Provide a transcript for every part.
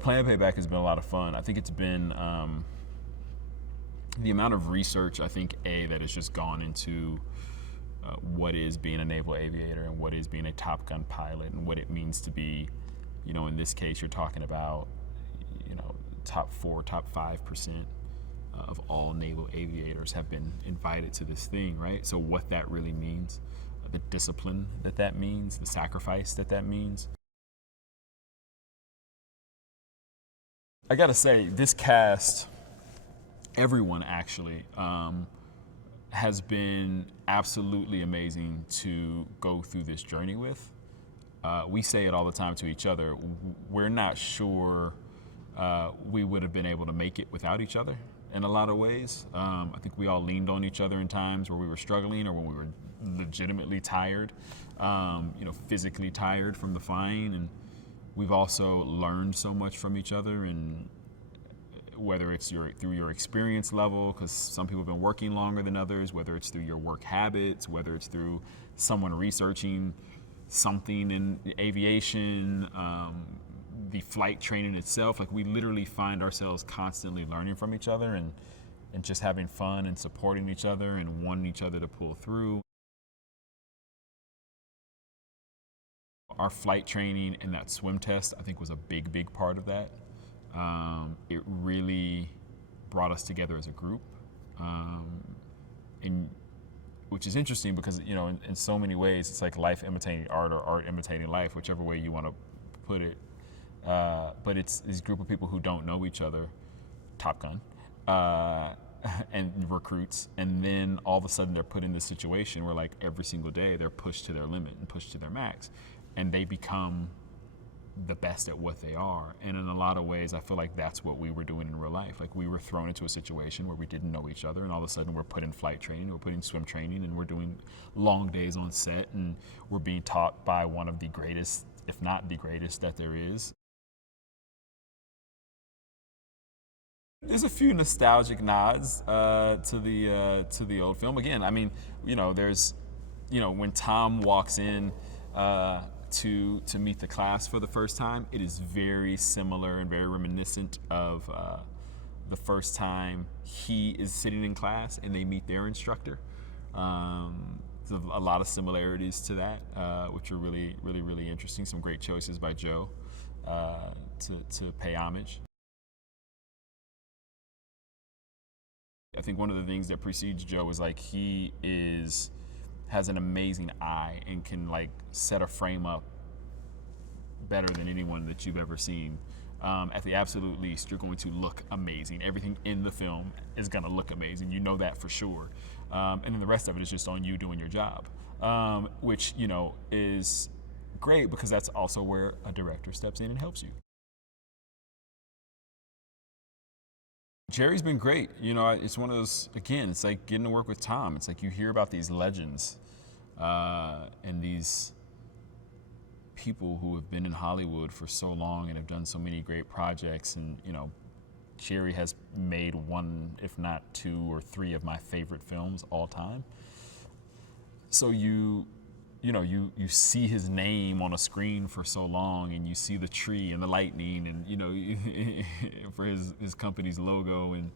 Playing Payback has been a lot of fun. I think it's been the amount of research, I think, that has just gone into what is being a naval aviator and what is being a Top Gun pilot and what it means to be, in this case, you're talking about, top 4, top 5% of all naval aviators have been invited to this thing, right? So what that really means, the discipline that means, the sacrifice that means. I gotta say, this cast, everyone actually, has been absolutely amazing to go through this journey with. We say it all the time to each other. We're not sure we would have been able to make it without each other in a lot of ways. I think we all leaned on each other in times where we were struggling or when we were legitimately tired, physically tired from the flying. And we've also learned so much from each other, and whether it's through your experience level, because some people have been working longer than others, whether it's through your work habits, whether it's through someone researching something in aviation, the flight training itself. Like, we literally find ourselves constantly learning from each other and just having fun and supporting each other and wanting each other to pull through. Our flight training and that swim test, I think, was a big part of that. It really brought us together as a group, which is interesting because, in so many ways, it's like life imitating art or art imitating life, whichever way you want to put it. But it's this group of people who don't know each other, Top Gun, and recruits, and then all of a sudden they're put in this situation where, like, every single day they're pushed to their limit and pushed to their max, and they become the best at what they are. And in a lot of ways, I feel like that's what we were doing in real life. Like, we were thrown into a situation where we didn't know each other, and all of a sudden we're put in flight training, we're put in swim training, and we're doing long days on set, and we're being taught by one of the greatest, if not the greatest, that there is. There's a few nostalgic nods to the old film. Again, I mean, there's, when Tom walks in to meet the class for the first time, it is very similar and very reminiscent of the first time he is sitting in class and they meet their instructor. There's a lot of similarities to that, which are really interesting. Some great choices by Joe to pay homage. I think one of the things that precedes Joe is, like, he has an amazing eye and can, like, set a frame up better than anyone that you've ever seen. At the absolute least, you're going to look amazing. Everything in the film is going to look amazing. You know that for sure. And then the rest of it is just on you doing your job, which, is great because that's also where a director steps in and helps you. Jerry's been great. It's one of those, again, it's like getting to work with Tom. It's like you hear about these legends and these people who have been in Hollywood for so long and have done so many great projects. And, Jerry has made one, if not 2 or 3 of my favorite films all time. So you see his name on a screen for so long, and you see the tree and the lightning and, for his company's logo, and,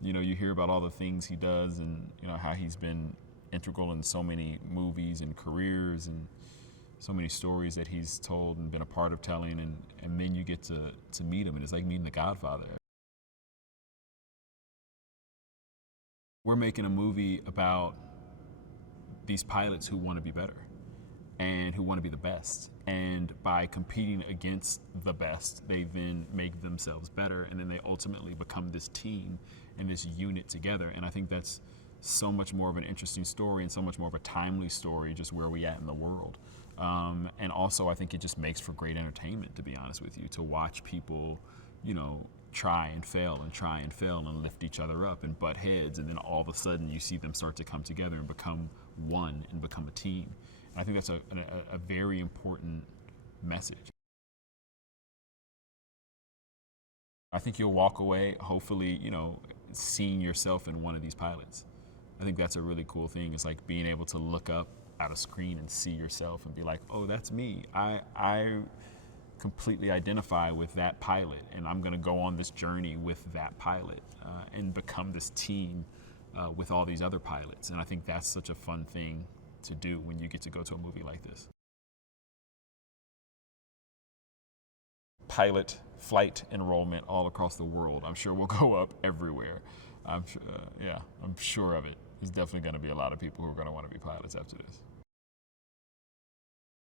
you hear about all the things he does and, how he's been integral in so many movies and careers and so many stories that he's told and been a part of telling, and then you get to meet him, and it's like meeting the Godfather. We're making a movie about these pilots who want to be better and who want to be the best. And by competing against the best, they then make themselves better, and then they ultimately become this team and this unit together. And I think that's so much more of an interesting story and so much more of a timely story, just where we at in the world. And also, I think it just makes for great entertainment, to be honest with you, to watch people, try and fail and lift each other up and butt heads, and then all of a sudden you see them start to come together and become one and become a team. And I think that's a very important message. I think you'll walk away, hopefully, seeing yourself in one of these pilots. I think that's a really cool thing. It's like being able to look up at a screen and see yourself and be like, oh, that's me. completely identify with that pilot, and I'm going to go on this journey with that pilot and become this team with all these other pilots. And I think that's such a fun thing to do when you get to go to a movie like this. Pilot flight enrollment all across the world, I'm sure, will go up everywhere. I'm sure of it. There's definitely going to be a lot of people who are going to want to be pilots after this.